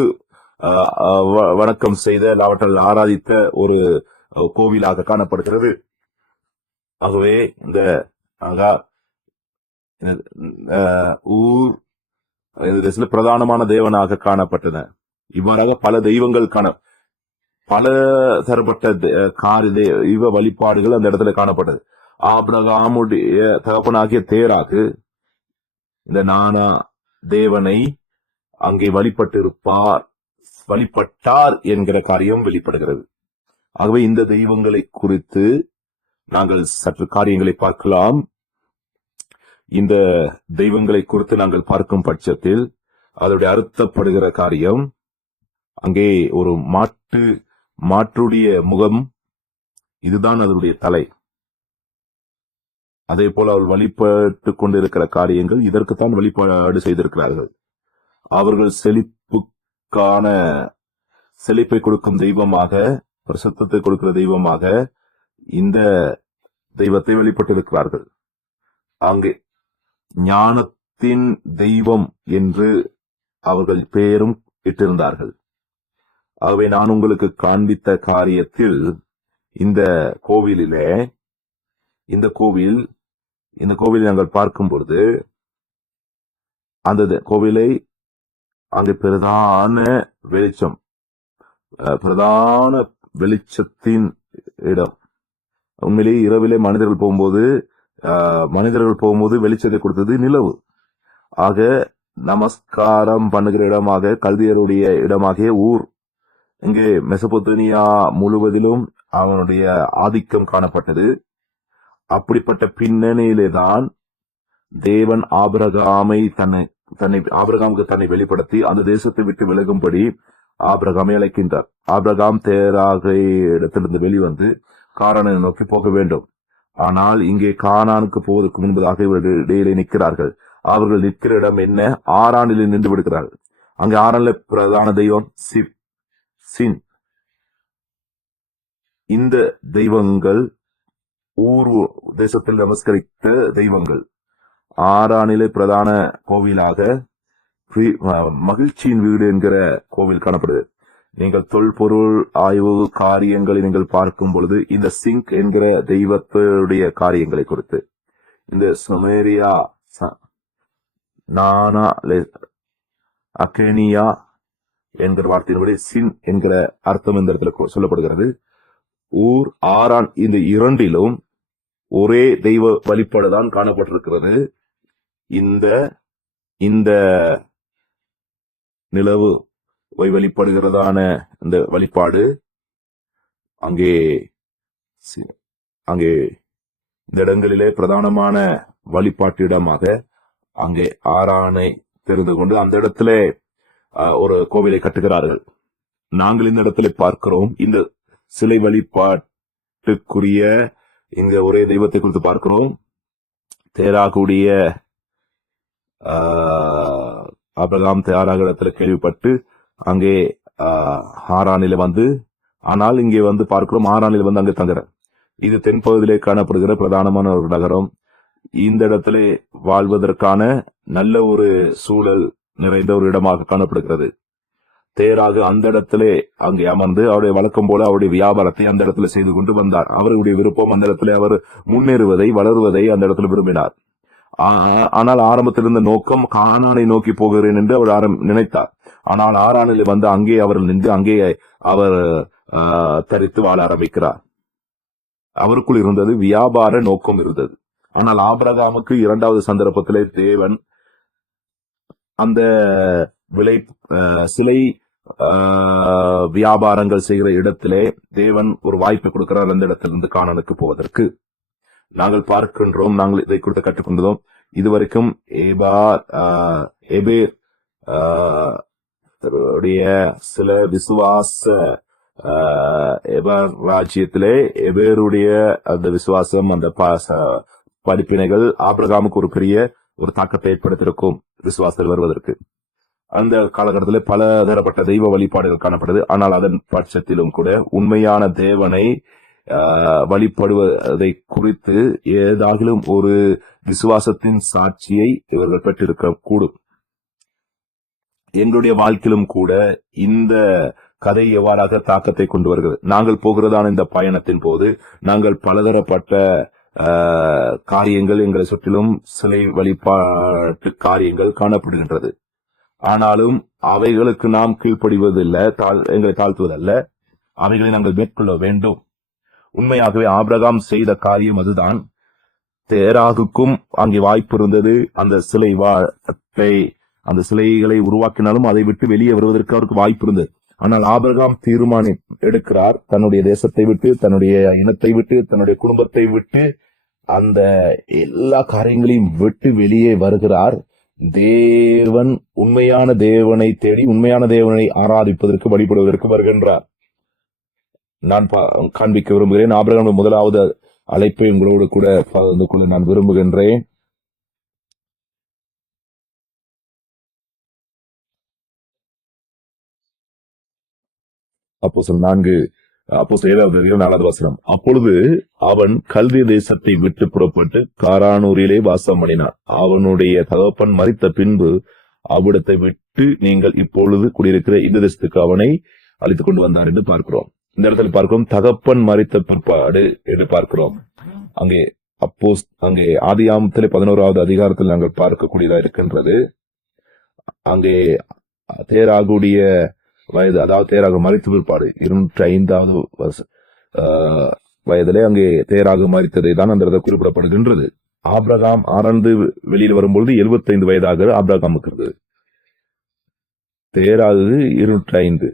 வணக்கம் செய்த அவற்றை ஆராதித்த ஒரு கோவிலாக காணப்படுகிறது. ஆகவே இந்த ஊர் பிரதானமான தேவனாக காணப்பட்டன. இவ்வாறாக பல தெய்வங்கள் பல தரப்பட்ட இவ வழிபாடுகள் அந்த இடத்துல காணப்பட்டது. ஆபிரகாமுடைய தகப்பனாகிய தேராகு இந்த நானா தேவனை அங்கே வழிபட்டார் என்கிற காரியம் வெளிப்படுகிறது. ஆகவே இந்த தெய்வங்களை குறித்து நாங்கள் சற்று காரியங்களை பார்க்கலாம். இந்த தெய்வங்களை குறித்து நாங்கள் பார்க்கும் பட்சத்தில் அதனுடைய அர்த்தப்படுகிற காரியம், அங்கே ஒரு மாற்றுடைய முகம், இதுதான் அதனுடைய தலை. அதே போல அவள் வழிபட்டு கொண்டிருக்கிற காரியங்கள் இதற்குத்தான் வழிபாடு செய்திருக்கிறார்கள். அவர்கள் செழிப்பை கொடுக்கும் தெய்வமாக, பிரசத்தத்தை கொடுக்கிற தெய்வமாக இந்த தெய்வத்தை வெளிப்பட்டிருக்கிறார்கள். அங்கே ஞானத்தின் தெய்வம் என்று அவர்கள் பெயரும் இட்டிருந்தார்கள். ஆகவே நான் உங்களுக்கு காண்பித்த காரியத்தில் இந்த கோவிலிலே இந்த கோவில் நாங்கள் பார்க்கும் பொழுது அந்த கோவிலை அங்கு பிரதான வெளிச்சத்தின் இடம். உண்மையிலேயே இரவிலே மனிதர்கள் போகும்போது வெளிச்சத்தை கொடுத்தது நிலவு. ஆக நமஸ்காரம் பண்ணுகிற இடமாக, கல்தியருடைய இடமாகிய ஊர், இங்கே மெசபொத்தேமியா முழுவதிலும் அவனுடைய ஆதிக்கம் காணப்பட்டது. அப்படிப்பட்ட பின்னணியிலேதான் தேவன் ஆபிரகாமுக்கு தன்னை வெளிப்படுத்தி அந்த தேசத்தை விட்டு விலகும்படி ஆபிரகாமை அழைக்கின்றார். ஆபிரகாம் தேராக இடத்திலிருந்து வெளிவந்து கானானை நோக்கி போக வேண்டும். ஆனால் இங்கே கானானுக்கு போவதற்கு முன்பதாக இவர்கள் இடையிலே நிற்கிறார்கள். அவர்கள் நிற்கிற இடம் என்ன? ஆரானிலே நின்று விடுகிறார்கள். அங்கே ஆரானில பிரதான தெய்வம் சின். இந்த தெய்வங்கள் ஊர் தேசத்தில் நமஸ்கரித்த தெய்வங்கள். ஆரானிலே பிரதான கோவிலாக மகிழ்ச்சியின் வீடு என்கிற கோவில் காணப்படுது. நீங்கள் தொல்பொருள் ஆய்வு காரியங்களை நீங்கள் பார்க்கும் பொழுது இந்த சிங்க் என்கிற தெய்வத்துடைய காரியங்களை குறித்து, இந்த சுமேரியா நானா அகேனியா என்கிற வார்த்தையின்படி சின் என்கிற அர்த்தம் இந்த இடத்துல சொல்லப்படுகிறது. ஊர், ஆரான், இந்த இரண்டிலும் ஒரே தெய்வ வழிபாடுதான் காணப்பட்டிருக்கிறது. இந்த நிலவு வழிபடுகிறதான இந்த வழிபாடு அங்கே இந்த இடங்களிலே பிரதானமான வழிபாட்டு இடமாக அங்கே ஆரானை தெரிந்து கொண்டு அந்த இடத்துல ஒரு கோவிலை கட்டுகிறார்கள். நாங்கள் இந்த இடத்துல பார்க்கிறோம், இந்த சிலை வழிபாட்டுக்குரிய இந்த ஒரே தெய்வத்தை குறித்து பார்க்கிறோம். தேராகுடைய ஆபிரகாம் தேராக இடத்துல கேள்விப்பட்டு அங்கே ஹாரானில வந்து, ஆனால் இங்கே வந்து பார்க்கிறோம் ஹாரானில வந்து அங்கே தங்குற. இது தென்பகுதியிலே காணப்படுகிற பிரதானமான ஒரு நகரம். இந்த இடத்துல வாழ்வதற்கான நல்ல ஒரு சூழல் நிறைந்த ஒரு இடமாக காணப்படுகிறது. தேராக அந்த இடத்துல அங்கே அமர்ந்து அவருடைய வழக்கம் போல அவருடைய வியாபாரத்தை அந்த இடத்துல செய்து கொண்டு வந்தார். அவருடைய விருப்பம் அந்த இடத்துல அவர் முன்னேறுவதை வளருவதை அந்த இடத்துல விரும்பினார். ஆனால் ஆரம்பத்தில் இருந்த நோக்கம் கானானை நோக்கி போகிறேன் என்று அவர் நினைத்தார். ஆனால் ஆரானில் வந்து அங்கே அவர் நின்று அங்கே அவர் தரித்து வாழ ஆரம்பிக்கிறார். அவருக்குள் இருந்தது வியாபார நோக்கம் இருந்தது. ஆனால் ஆபிரகாமுக்கு இரண்டாவது சந்தர்ப்பத்திலே தேவன் அந்த சிலை வியாபாரங்கள் செய்கிற இடத்திலே தேவன் ஒரு வாய்ப்பை கொடுக்கிறார் அந்த இடத்திலிருந்து கானானுக்கு போவதற்கு. நாங்கள் பார்க்கின்றோம், நாங்கள் இதை குறித்து கற்றுக்கொண்டோம். இதுவரைக்கும் எபேர் சில விசுவாச ராஜ்யத்திலே எபேருடைய அந்த விசுவாசம், அந்த படிப்பினைகள் ஆபிரகாமுக்கு ஒரு பெரிய ஒரு தாக்கத்தை ஏற்படுத்தியிருக்கும் விசுவாசத்தில் வருவதற்கு. அந்த காலகட்டத்தில் பல தரப்பட்ட தெய்வ வழிபாடுகள் காணப்படுது. ஆனால் அதன் பட்சத்திலும் கூட உண்மையான தேவனை வழிபடுவதை குறித்து ஏதாகிலும் ஒரு விசுவாசத்தின் சாட்சியை இவர்கள் பெற்றிருக்க கூடும். எங்களுடைய வாழ்க்கையிலும் கூட இந்த கதை எவ்வாறாக தாக்கத்தை கொண்டு வருகிறது. நாங்கள் போகிறதான இந்த பயணத்தின் போது நாங்கள் பலதரப்பட்ட காரியங்கள் எங்களை சுற்றிலும் சிலை வழிபாட்டு காரியங்கள் காணப்படுகின்றது. ஆனாலும் அவைகளுக்கு நாம் கீழ்ப்படிவதில்லை, எங்களை தாழ்த்துவதல்ல, அவைகளை நாங்கள் மேற்கொள்ள வேண்டும். உண்மையாகவே ஆபிரகாம் செய்த காரியம் அதுதான். தேராகுக்கும் அங்கே வாய்ப்பு இருந்தது. அந்த சிலைகளை உருவாக்கினாலும் அதை விட்டு வெளியே வருவதற்கு அவருக்கு வாய்ப்பு இருந்தது. ஆனால் ஆபிரகாம் தீர்மானம் எடுக்கிறார், தன்னுடைய தேசத்தை விட்டு, தன்னுடைய இனத்தை விட்டு, தன்னுடைய குடும்பத்தை விட்டு, அந்த எல்லா காரியங்களையும் விட்டு வெளியே வருகிறார். தேவன் உண்மையான தேவனை தேடி உண்மையான தேவனை ஆராதிப்பதற்கு வழிபடுவதற்கு வருகின்றார். நான் காண்பிக்க விரும்புகிறேன். ஆபிரகாம் முதலாவது அழைப்பை உங்களோடு கூட பகிர்ந்து கொள்ள நான் விரும்புகின்றேன். அப்போஸ்தலர் 4:4. அப்பொழுது அவன் கல்திய தேசத்தை விட்டு புறப்பட்டு காரானூரிலே வாசம் பண்ணினான். அவனுடைய தகப்பன் மரித்த பின்பு அவ்விடத்தை விட்டு நீங்கள் இப்பொழுது குடியிருக்கிற இந்த தேசத்துக்கு அவனை அழைத்துக் கொண்டு வந்தார் என்று பார்க்கிறோம். இந்த இடத்துல பார்க்கிறோம் தகப்பன் மரித்த பிற்பாடு என்று பார்க்கிறோம். அங்கே ஆதியாகமத்திலே 11வது அதிகாரத்தில் நாங்கள் பார்க்கக்கூடியதா இருக்கின்றது. அங்கே தேராகுடைய வயது, அதாவது தேராக மரித்த பிற்பாடு 205வது வயதிலே அங்கே தேராக மரித்ததை தான் அந்த இடத்துல குறிப்பிடப்படுகின்றது. ஆபிரகாம் ஆராய்ந்து வெளியில் வரும்பொழுது 75 வயதாக ஆபிரகாமுக்கு இருந்தது. தேராகு 205.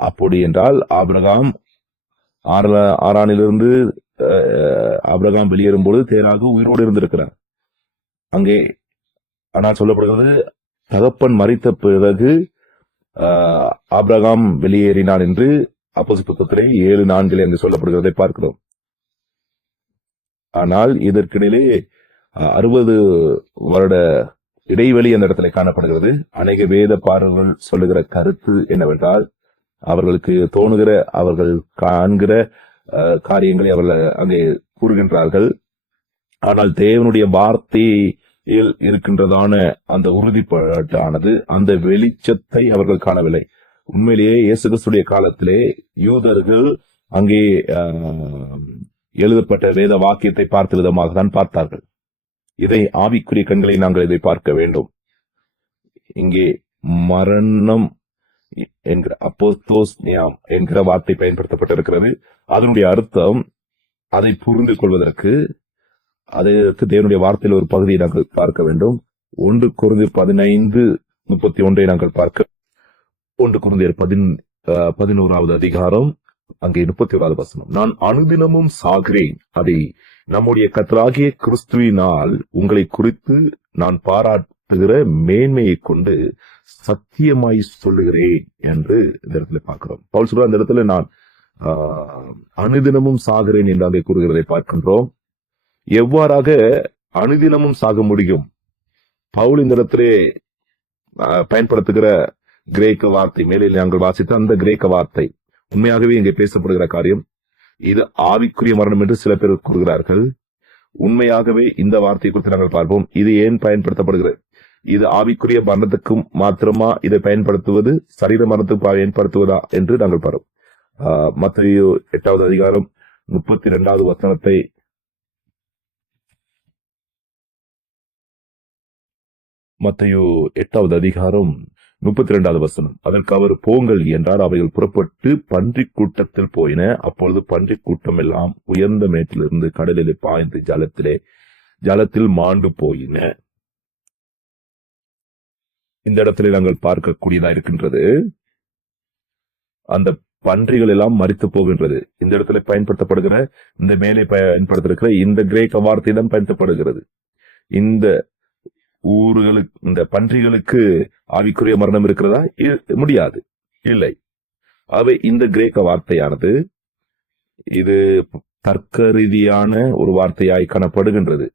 அப்படி என்றால் ஆபிரகாம் ஆரானிலிருந்து ஆபிரகாம் வெளியேறும்பொழுது தேராகு உயிரோடு இருந்திருக்கிறார் அங்கே. ஆனால் சொல்லப்படுகிறது தகப்பன் மரித்த பிறகு ஆபிரகாம் வெளியேறினான் என்று அப்போஸ்தலர் புத்தகத்திலே 7:4 என்று சொல்லப்படுகிறதை பார்க்கிறோம். ஆனால் இதற்கிடையிலே 60 வருட இடைவெளி அந்த இடத்துல காணப்படுகிறது. அநேக வேத பார்வைகள் சொல்லுகிற கருத்து என்னவென்றால், அவர்களுக்கு தோணுகிற, அவர்கள் காண்கிற காரியங்களை அவர்கள் அங்கே கூறுகின்றார்கள். ஆனால் தேவனுடைய வார்த்தையில் இருக்கின்றதான அந்த உறுதிப்பாட்டானது, அந்த வெளிச்சத்தை அவர்கள் காணவில்லை. உண்மையிலேயே இயேசு கிறிஸ்துடைய காலத்திலே யூதர்கள் அங்கே எழுதப்பட்ட வேத வாக்கியத்தை பார்த்த விதமாக தான் பார்த்தார்கள். இதை ஆவிக்குரிய கண்களை நாங்கள் இதை பார்க்க வேண்டும். இங்கே மரணம் என்கிற அப்போஸ்தோஸ்னியாம் என்கிற வார்த்தை பயன்படுத்தப்பட்டிருக்கிறது. அதனுடைய அர்த்தம், அதை புரிந்து கொள்வதற்கு அதற்கு தேவனுடைய வார்த்தையில் ஒரு பகுதியை நாங்கள் பார்க்க வேண்டும். 1 கொரிந்தியர் 15:31 நாங்கள் பார்க்க. 1 கொரிந்தியர் 11வது அதிகாரம் அங்கே 31வது வசனம். நான் அனுதினமும் சாகிறேன், அதை நம்முடைய கர்த்தராகிய கிறிஸ்துவினால் உங்களை குறித்து நான் பயன்படுத்துகிற மேன்மையை கொண்டு சத்தியமாய் சொல்லுகிறேன் என்று இந்த இடத்துல பார்க்கிறோம். பவுல் சொல்ற அந்த இடத்துல நான் அனுதினமும் சாகிறேன் என்று அங்கே கூறுகிறதை பார்க்கின்றோம். எவ்வாறாக அனுதினமும் சாக முடியும்? பவுல் இந்த இடத்திலே பயன்படுத்துகிற கிரேக்க வார்த்தை, மேலே நாங்கள் வாசித்த அந்த கிரேக்க வார்த்தை உண்மையாகவே இங்கே பேசப்படுகிற காரியம். இது ஆவிக்குரிய மரணம் என்று சில பேர் கூறுகிறார்கள். உண்மையாகவே இந்த வார்த்தையை குறித்து நாங்கள் பார்ப்போம். இது ஏன் பயன்படுத்தப்படுகிறது? இது ஆவிக்குரிய மரணத்துக்கும் மாத்திரமா இதை பயன்படுத்துவது, சரீர மரணத்துக்கு பயன்படுத்துவதா என்று நாங்கள் பார்ப்போம். மத்தேயு 8வது அதிகாரம் 32வது வசனத்தை மத்தேயு 8வது அதிகாரம் 32வது வசனம். அதற்கு அவர் போங்கள் என்றார். அவைகள் புறப்பட்டு பன்றி கூட்டத்தில் போயின. அப்பொழுது பன்றி கூட்டம் எல்லாம் உயர்ந்த மேட்டிலிருந்து கடலிலே பாய்ந்து ஜலத்தில் மாண்டு போயின. இந்த இடத்துல நாங்கள் பார்க்கக்கூடியதா இருக்கின்றது, அந்த பன்றிகள் எல்லாம் மரித்து போகின்றது. இந்த இடத்துல பயன்படுத்தப்படுகிற இந்த மேலே பயன்படுத்திருக்கிற இந்த கிரேக்க வார்த்தை தான் பயன்படுத்தப்படுகிறது. இந்த ஊர்களுக்கு, இந்த பன்றிகளுக்கு ஆவிக்குரிய மரணம் இருக்கிறதா? முடியாது, இல்லை. அவை இந்த கிரேக்க வார்த்தையானது இது தர்க்க ரீதியான ஒரு வார்த்தையாய் காணப்படுகின்றது.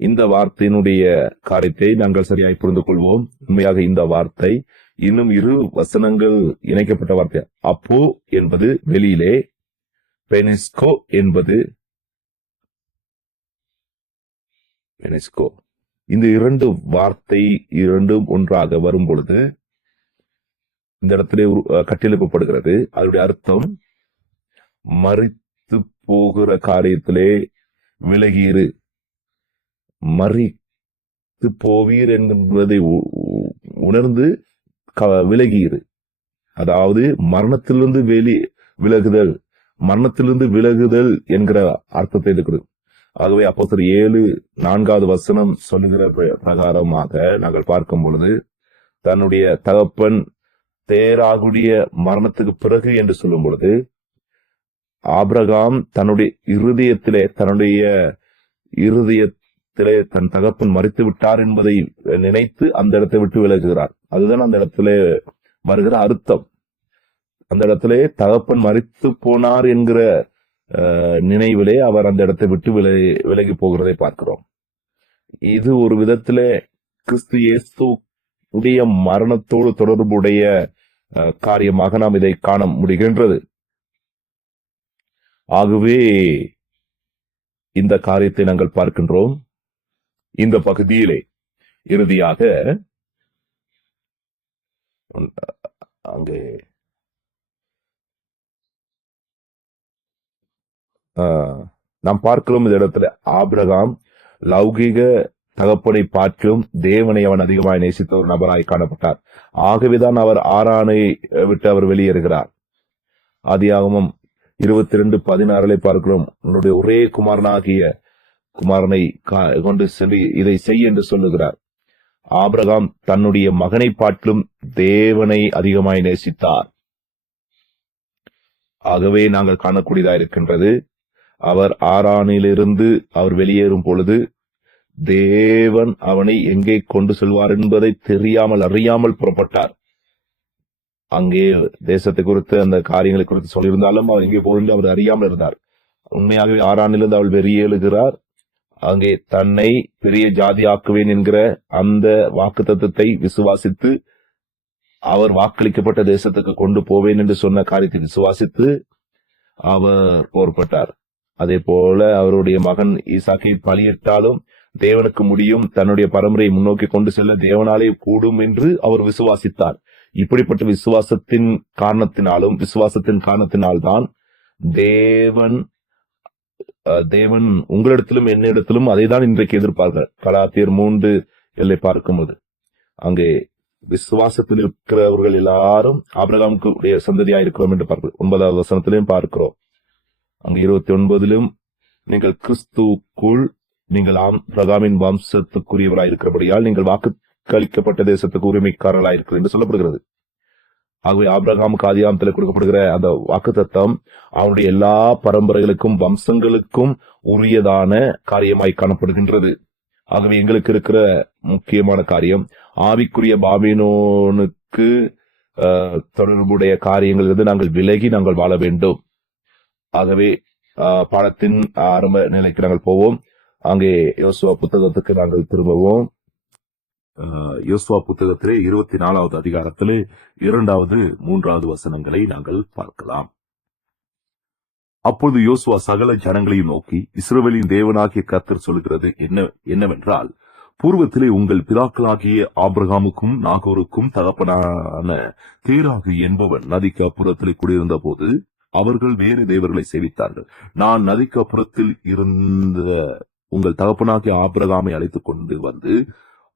இந்த வார்த்தையினுடைய காரியத்தை நாங்கள் சரியாய் புரிந்து கொள்வோம். உண்மையாக இந்த வார்த்தை இன்னும் 2 வசனங்கள் இணைக்கப்பட்ட வார்த்தை. அப்போ என்பது வெளியிலே, பெனிஸ்கோ என்பது பெனிஸ்கோ. இந்த 2 வார்த்தை இரண்டும் ஒன்றாக வரும் பொழுது இந்த இடத்திலே கட்டியெழுப்பப்படுகிறது. அதனுடைய அர்த்தம் மரித்து போகிற காரியத்திலே விலகியிரு, மரித்து போவீர் என்பதை உணர்ந்து விலகியிரு. அதாவது மரணத்திலிருந்து விலகுதல், மரணத்திலிருந்து விலகுதல் என்கிற அர்த்தத்தை இருக்கிறது. ஆகவே அப்போஸ்தலர் 7:4வது வசனம் சொல்லுகிற பிரகாரமாக நாங்கள் பார்க்கும் பொழுது, தன்னுடைய தகப்பன் தேராகுடைய மரணத்துக்கு பிறகு என்று சொல்லும் பொழுது, ஆபிரகாம் தன்னுடைய இருதயத்திலே தன் தகப்பன் மரித்து விட்டார் என்பதை நினைத்து அந்த இடத்தை விட்டு விலகுகிறார். அதுதான் அந்த இடத்துல வருகிற அர்த்தம். அந்த இடத்திலே தகப்பன் மரித்து போனார் என்கிற நினைவிலே அவர் அந்த இடத்தை விட்டு விலகி போகிறதை பார்க்கிறோம். இது ஒரு விதத்திலே கிறிஸ்து இயேசுடைய மரணத்தோடு தொடர்புடைய காரியமாக நாம் இதை காண முடிகின்றது. ஆகவே இந்த காரியத்தை நாங்கள் பார்க்கின்றோம். இந்த பகுதியிலே இறுதியாக அங்கே நாம் பார்க்கிறோம். இந்த இடத்துல ஆபிரகாம் லௌகிக தகப்பனை பார்க்கும் தேவனை அவன் அதிகமாய் நேசித்த ஒரு நபராய் காணப்பட்டார். ஆகவேதான் அவர் ஆரானை விட்டு அவர் வெளியேறுகிறார். ஆதியாகமம் 22:16 பார்க்கிறோம். உன்னுடைய ஒரே குமாரனை கொண்டு சென்று இதை செய் என்று சொல்லுகிறார். ஆபிரகாம் தன்னுடைய மகனை பார்க்கும் தேவனை அதிகமாய் நேசித்தார். ஆகவே நாங்கள் காணக்கூடியதா இருக்கின்றது, அவர் ஆரானிலிருந்து அவர் வெளியேறும் பொழுது தேவன் அவனை எங்கே கொண்டு செல்வார் என்பதை அறியாமல் புறப்பட்டார். அங்கே தேசத்தை குறித்து அந்த காரியங்களை குறித்து சொல்லியிருந்தாலும் அவர் எங்கே போகிறது அவர் அறியாமல் இருந்தார். உண்மையாகவே ஆரானிலிருந்து அவள் வெளியேறுகிறார். அங்கே தன்னை பெரிய ஜாதி ஆக்குவேன் என்கிற அந்த வாக்குத்தத்தத்தை விசுவாசித்து, அவர் வாக்களிக்கப்பட்ட தேசத்துக்கு கொண்டு போவேன் என்று சொன்ன காரியத்தை விசுவாசித்து அவர் போர்பட்டார். அதே போல அவருடைய மகன் ஈசாக்கை பலியிட்டாலும் தேவனுக்கு முடியும், தன்னுடைய பரம்பரையை முன்னோக்கி கொண்டு செல்ல தேவனாலே கூடும் என்று அவர் விசுவாசித்தார். இப்படிப்பட்ட விசுவாசத்தின் காரணத்தினால்தான் தேவன் உங்களிடத்திலும் என்னிடத்திலும் அதை தான் இன்றைக்கு எதிர்பார்க்கிறார். கலாத்தியர் 3 பார்க்கும்போது அங்கே விசுவாசத்தில் இருக்கிறவர்கள் எல்லாரும் ஆபிரகாமுக்கு சந்ததியா இருக்கிறோம் என்று பார்க்கிறோம். 9வது வசனத்திலையும் பார்க்கிறோம். அங்கே 29 நீங்கள் கிறிஸ்துக்குள் நீங்கள் ஆபிரகாமின் வம்சத்துக்குரியவராய் இருக்கிறபடியால் நீங்கள் வாக்குகளிக்கப்பட்ட தேசத்துக்கு உரிமைக்காரர்களாய் இருக்கிறது என்று சொல்லப்படுகிறது. ஆகவே ஆபிரகாமுக்கு ஆதியாகமத்தில் கொடுக்கப்படுகிற அந்த வாக்குத்தத்தம் அவனுடைய எல்லா பரம்பரைகளுக்கும் வம்சங்களுக்கும் உரியதான காரியமாய் காணப்படுகின்றது. ஆகவே எங்களுக்கு இருக்கிற முக்கியமான காரியம். ஆவிக்குரிய பாபிலோனுக்கு தொடர்புடைய காரியங்களிலிருந்து நாங்கள் விலகி நாங்கள் வாழ வேண்டும். ஆகவே பாடத்தின் ஆரம்ப நிலைக்கு நாங்கள் போவோம். அங்கே யோசுவா புத்தகத்துக்கு நாங்கள் திரும்புவோம். யோசுவா புத்தகத்திலே 24வது அதிகாரத்திலே 2வது 3வது வசனங்களை நாங்கள் பார்க்கலாம். அப்போது யோசுவா சகல ஜனங்களையும் நோக்கி, இஸ்ரவேலின் தேவனாகிய கர்த்தர் சொல்கிறது என்னவென்றால், பூர்வத்திலே உங்கள் பிதாக்களாகிய ஆபிரகாமுக்கும் நாகோருக்கும் தகப்பனான தேராகு என்பவன் நதிக்கு அப்புறத்திலே குடியிருந்த போது அவர்கள் வேறு தேவர்களை சேவித்தார்கள். நான் நதிக்கு அப்புறத்தில் இருந்த உங்கள் தகப்பனாகிய ஆபிரகாமை அழைத்துக் கொண்டு வந்து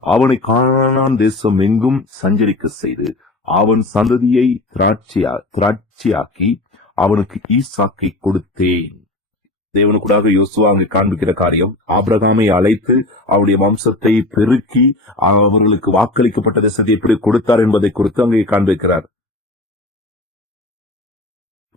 அவனை கானான் தேசம் எங்கும் சஞ்சரிக்க செய்து அவன் சந்ததியை திராட்சையாக்கி அவனுக்கு ஈசாக்கை கொடுத்தேன். தேவனுக்கூடாக யோசுவா அங்கு காண்பிக்கிற காரியம், ஆபிரகாமை அழைத்து அவருடைய வம்சத்தை பெருக்கி அவர்களுக்கு வாக்களிக்கப்பட்ட தேசத்தை எப்படி கொடுத்தார் என்பதை குறித்து அங்கே காண்பிக்கிறார்.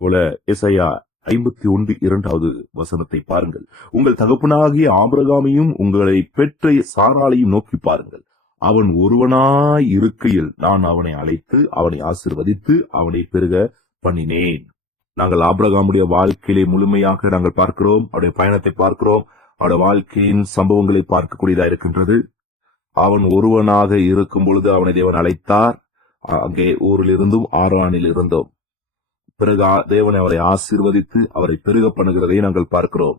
போல எசாயா 51:2வது வசனத்தை பாருங்கள். உங்கள் தகப்பனாகிய ஆபிரகாமையும் உங்களை பெற்ற சாராளையும் நோக்கி பாருங்கள். அவன் ஒருவனாய் இருக்கையில் நான் அவனை அழைத்து அவனை ஆசீர்வதித்து அவனை பெருக பண்ணினேன். நாங்கள் ஆபிரகாமுடைய வாழ்க்கையிலே முழுமையாக நாங்கள் பார்க்கிறோம். அவருடைய பயணத்தை பார்க்கிறோம். அவருடைய வாழ்க்கையின் சம்பவங்களை பார்க்கக்கூடியதா இருக்கின்றது. அவன் ஒருவனாக இருக்கும் பொழுது அவனை தேவன் அழைத்தார். அங்கே ஊரில் இருந்தும் ஆரானில் இருந்தோம். பிறகு தேவன் அவரை ஆசீர்வதித்து அவரை பெருக பண்ணுகிறதை நாங்கள் பார்க்கிறோம்.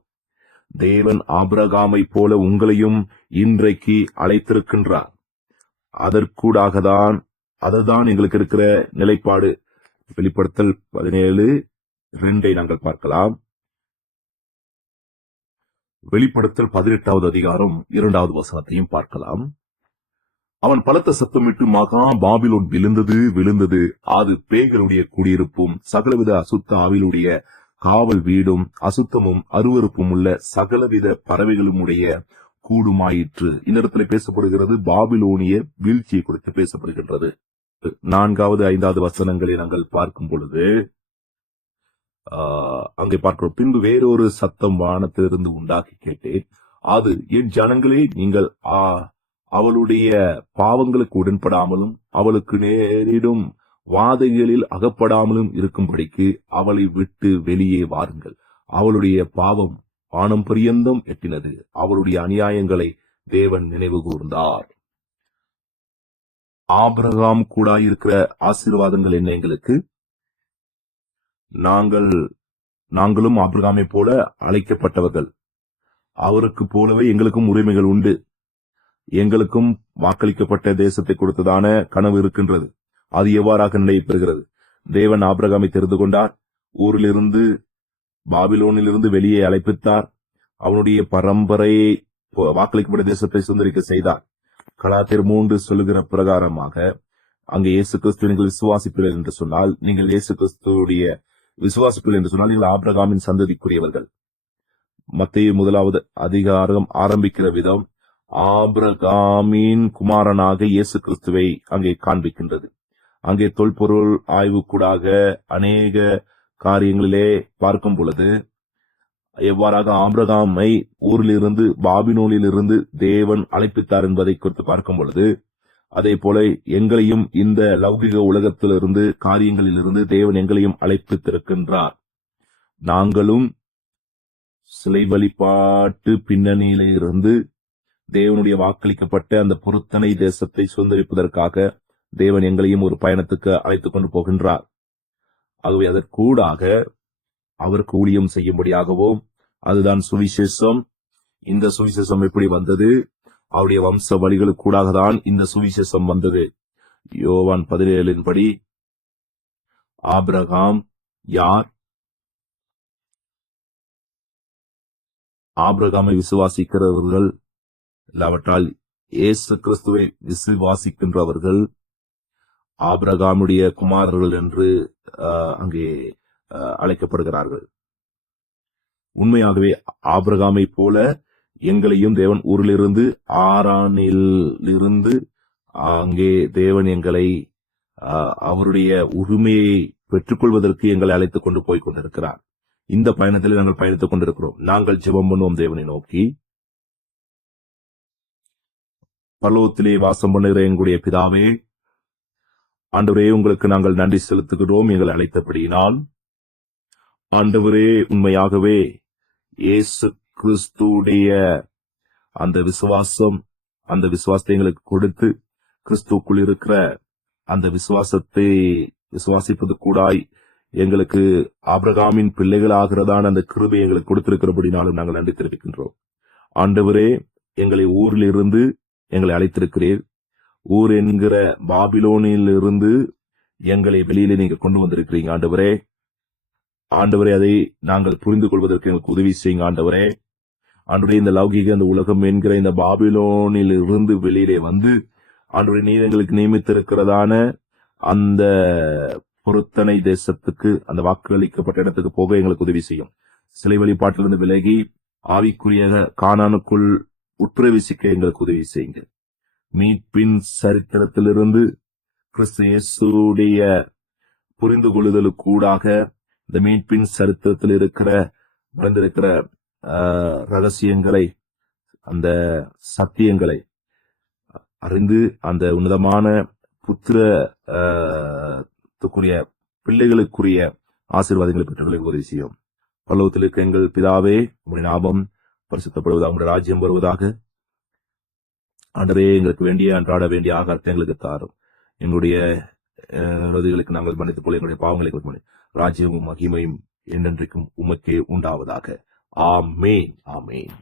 தேவன் ஆபிரகாமை போல உங்களையும் இன்றைக்கு அழைத்திருக்கின்றார். அதுதான் எங்களுக்கு இருக்கிற நிலைப்பாடு. வெளிப்படுத்தல் 17:2 நாங்கள் பார்க்கலாம். வெளிப்படுத்தல் 18வது அதிகாரம் 2வது வசனத்தையும் பார்க்கலாம். அவன் பலத்த சத்தமிட்டு, மகா பாபிலோன் விழுந்தது, அது பேய்களுடைய குடியிருப்பும் சகலவித அசுத்த ஆவிலுடைய காவல் வீடும் அசுத்தமும் அருவருப்பும் உள்ள சகலவித பறவைகளும் உடைய கூடுமாயிற்று. இந்த பேசப்படுகிறது பாபிலோனிய வீழ்ச்சியை குறித்து பேசப்படுகின்றது. 4வது 5வது வசனங்களை நாங்கள் பார்க்கும் பொழுது அங்கே பார்க்கிறோம். பின்பு வேறொரு சத்தம் வானத்திலிருந்து உண்டாக்கி கேட்டேன். அது, என் ஜனங்களே, நீங்கள் அவளுடைய பாவங்களுக்கு உடன்படாமலும் அவளுக்கு நேரிடும் வாதைகளில் அகப்படாமலும் இருக்கும்படிக்கு அவளை விட்டு வெளியே வாருங்கள். அவளுடைய பாவம் வானம் பரியந்தம் எட்டினது. அவளுடைய அநியாயங்களை தேவன் நினைவு கூர்ந்தார். ஆபிரகாம் கூட இருக்கிற ஆசீர்வாதங்கள் என்ன? எங்களுக்கு நாங்களும் ஆபிரகாமை போல அழைக்கப்பட்டவர்கள். அவருக்கு போலவே எங்களுக்கும் உரிமைகள் உண்டு. எங்களுக்கும் வாக்களிக்கப்பட்ட தேசத்தை கொடுத்ததான கனவு இருக்கின்றது. அது எவ்வாறாக நடைபெறுகிறது? தேவன் ஆபிரகாமை தெரிந்து கொண்டார். ஊரிலிருந்து பாபிலோனிலிருந்து வெளியே அழைப்பித்தார். அவனுடைய பரம்பரையை வாக்களிக்கப்பட்ட தேசத்தை சுந்தரிக்க செய்தார். கலாத்தியர் 3 சொல்லுகிற பிரகாரமாக அங்கே இயேசு கிறிஸ்துவை நீங்கள் விசுவாசிப்பீர்கள் என்று சொன்னால், நீங்கள் இயேசு கிறிஸ்துடைய விசுவாசிப்பீர்கள் என்று சொன்னால் நீங்கள் ஆபிரகாமின் சந்ததிக்குரியவர்கள். மத்தேயு 1வது அதிகாரம் ஆரம்பிக்கிற விதம் ஆபிரகாமின் குமாரனாக இயேசு கிறிஸ்துவை அங்கே காண்பிக்கின்றது. அங்கே தொல்பொருள் ஆய்வு கூடாக அநேக காரியங்களிலே பார்க்கும் பொழுது எவ்வாறாக ஆபிரகாமை ஊரிலிருந்து பாபிலோனிலிருந்து தேவன் அழைப்பித்தார் என்பதை குறித்து பார்க்கும் பொழுது, அதே போல எங்களையும் இந்த லௌகிக உலகத்திலிருந்து காரியங்களிலிருந்து தேவன் எங்களையும் அழைப்பித்திருக்கின்றார். நாங்களும் சிலை வழிபாட்டு பின்னணியிலிருந்து தேவனுடைய வாக்களிக்கப்பட்ட அந்த பொருத்தனை தேசத்தை சுதந்திரிப்பதற்காக தேவன் எங்களையும் ஒரு பயணத்துக்கு அழைத்துக் கொண்டு போகின்றார். ஆகவே அதற்கூடாக அவருக்கு ஊழியம் செய்யும்படியாகவும், அதுதான் சுவிசேஷம். இந்த சுவிசேஷம் எப்படி வந்தது? அவருடைய வம்ச வழிகளுக்கூடாக தான் இந்த சுவிசேஷம் வந்தது. யோவான் 17 ஆபிரகாம் யார்? ஆபிரகாமை விசுவாசிக்கிறவர்கள், இல்லாவற்றால் இயேசு கிறிஸ்துவை விசுவாசிக்கின்றவர்கள் ஆபிரகாமுடைய குமாரர்கள் என்று அங்கே அழைக்கப்படுகிறார்கள். உண்மையாகவே ஆபிரகாமை போல எங்களையும் தேவன் ஊரிலிருந்து ஆரானில் இருந்து அங்கே தேவன் எங்களை அவருடைய உரிமையை பெற்றுக்கொள்வதற்கு எங்களை அழைத்துக் கொண்டு போய் கொண்டிருக்கிறார். இந்த பயணத்தில் நாங்கள் பயணித்துக் கொண்டிருக்கிறோம். நாங்கள் ஜெபம் பண்ணுவோம் தேவனை நோக்கி. பரலோகத்திலே வாசம் பண்ணுகிற எங்களுடைய பிதாவே, ஆண்டவரே, உங்களுக்கு நாங்கள் நன்றி செலுத்துகிறோம் எங்களை அழைத்தபடியினால். ஆண்டவரே, உண்மையாகவே இயேசு கிறிஸ்துடைய அந்த விசுவாசத்தை எங்களுக்கு கொடுத்து, கிறிஸ்துக்குள் இருக்கிற அந்த விசுவாசத்தை விசுவாசிப்பது கூடாய் எங்களுக்கு ஆபிரகாமின் பிள்ளைகளாகிறதான அந்த கிருபை எங்களுக்கு கொடுத்திருக்கிறபடினாலும் நாங்கள் நன்றி தெரிவிக்கின்றோம். ஆண்டவரே, எங்களை ஊரில் இருந்து எங்களை அழைத்திருக்கிறீர். ஊர் என்கிற பாபிலோனில் இருந்து எங்களை வெளியிலே நீங்க கொண்டு வந்திருக்கிறீங்க. ஆண்டவரே, அதை நாங்கள் புரிந்து கொள்வதற்கு எங்களுக்கு உதவி செய்யுங்க. ஆண்டவரே, இந்த லௌகிக அந்த உலகம் என்கிற இந்த பாபிலோனில் இருந்து வெளியிலே வந்து, ஆண்டவரே, நீர் எங்களுக்கு நியமித்திருக்கிறதான அந்த பொருத்தனை தேசத்துக்கு, அந்த வாக்களிக்கப்பட்ட இடத்துக்கு போக எங்களுக்கு உதவி செய்யும். சிலை வழிபாட்டிலிருந்து விலகி ஆவிக்குரிய கானானுக்குள் உட்பிரவேசிக்க எங்களுக்கு உதவி செய்யுங்க. மீட்பின் சரித்திரத்திலிருந்து கிறிஸ்து இயேசுடைய புரிந்து கொள்ளுதலுக்கூடாக இந்த மீட்பின் சரித்திரத்தில் மறைந்திருக்கிற ரகசியங்களை, அந்த சத்தியங்களை அறிந்து அந்த உன்னதமான புத்திரத்துக்குரிய பிள்ளைகளுக்குரிய ஆசீர்வாதங்களை பெற்றுள்ள உதவி செய்யும். பரலோகத்தில் இருக்க எங்கள் பிதாவே, உங்களுடைய நாமம் பரிசுத்தப்படுவதாக, உங்களுடைய ராஜ்யம் வருவதாக. ஆண்டவரே, எங்களுக்கு வேண்டிய அன்றாட வேண்டிய ஆகாரத்தை எங்களுக்கு தாரும். எங்களுடைய விரோதிகளுக்கு நாங்கள் மன்னித்து போல எங்களுடைய பாவங்களை ராஜ்யமும் மகிமையும் என்றென்றைக்கும் உமக்கே உண்டாவதாக. ஆமேன், ஆமேன்.